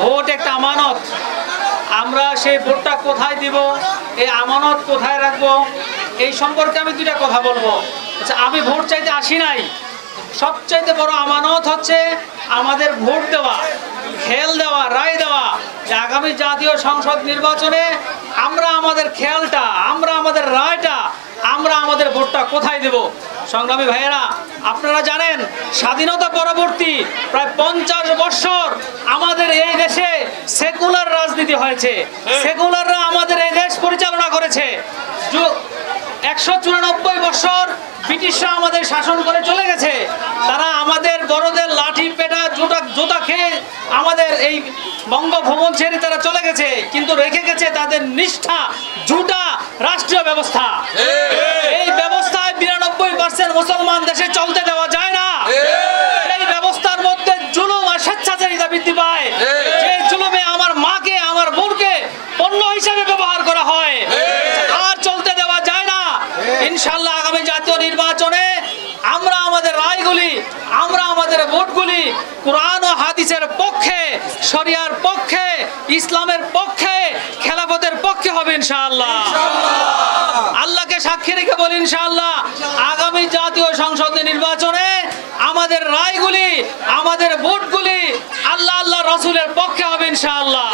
Vote একটা আমানত। আমরা সেই ভোটটা কোথায় দিব, এই আমানত কোথায় রাখবো, এই সম্পর্কে আমি দুইটা কথা বলবো। আচ্ছা, আমি ভোট চাইতে আসি নাই। সবচাইতে বড় আমানত হচ্ছে আমাদের ভোট দেওয়া, খেয়াল দেওয়া, রায় দেওয়া যে আগামী জাতীয় সংসদ নির্বাচনে আমরা আমাদের খেয়ালটা, আমরা আমাদের রায়টা, আমরা আমাদের ভোটটা কোথায় দেব। সংগ্রামী ভাইয়েরা, আপনারা জানেন স্বাধীনতা পরবর্তী প্রায় 50 বছর আমাদের এই দেশে সেকুলার রাজনীতি হয়েছে। সেকুলাররা আমাদের এই দেশ পরিচালনা করেছে। 194 বছর ব্রিটিশরা আমাদের শাসন করে চলে গেছে। তারা আমাদের বড়দের লাঠি পেটা জুতা খেয়ে আমাদের এই বঙ্গভবন ছেড়ে তারা চলে গেছে, কিন্তু রেখে গেছে তাদের নিষ্ঠা জুটা রাষ্ট্রীয় ব্যবস্থা। এই ব্যবস্থায় 92% মুসলমান দেশে চলতে দেওয়া যায় না। এই ব্যবস্থার মধ্যে জুলুম আর স্বেচ্ছাচারিতা বৃদ্ধি পায়। যে জুলুমে আমার মাকে, আমার বোনকে পণ্য হিসেবে ব্যবহার করা হয়, আর চলতে দেওয়া যায় না। ইনশাআল্লাহ আগামী জাতীয় নির্বাচনে আমরা আমাদের রায়গুলি, আমরা আমাদের ভোটগুলি কোরআন ও হাদিসের পক্ষে, শরিয়ার পক্ষে, ইসলামের পক্ষে, খেলাফতের পক্ষে হবে ইনশাআল্লাহ। আল্লাহকে সাক্ষী রেখে বলি ইনশাআল্লাহ আগামী জাতীয় সংসদ নির্বাচনে আমাদের রায়গুলি, আমাদের ভোটগুলি আল্লাহ আল্লাহ রাসূলের পক্ষে হবে ইনশাআল্লাহ।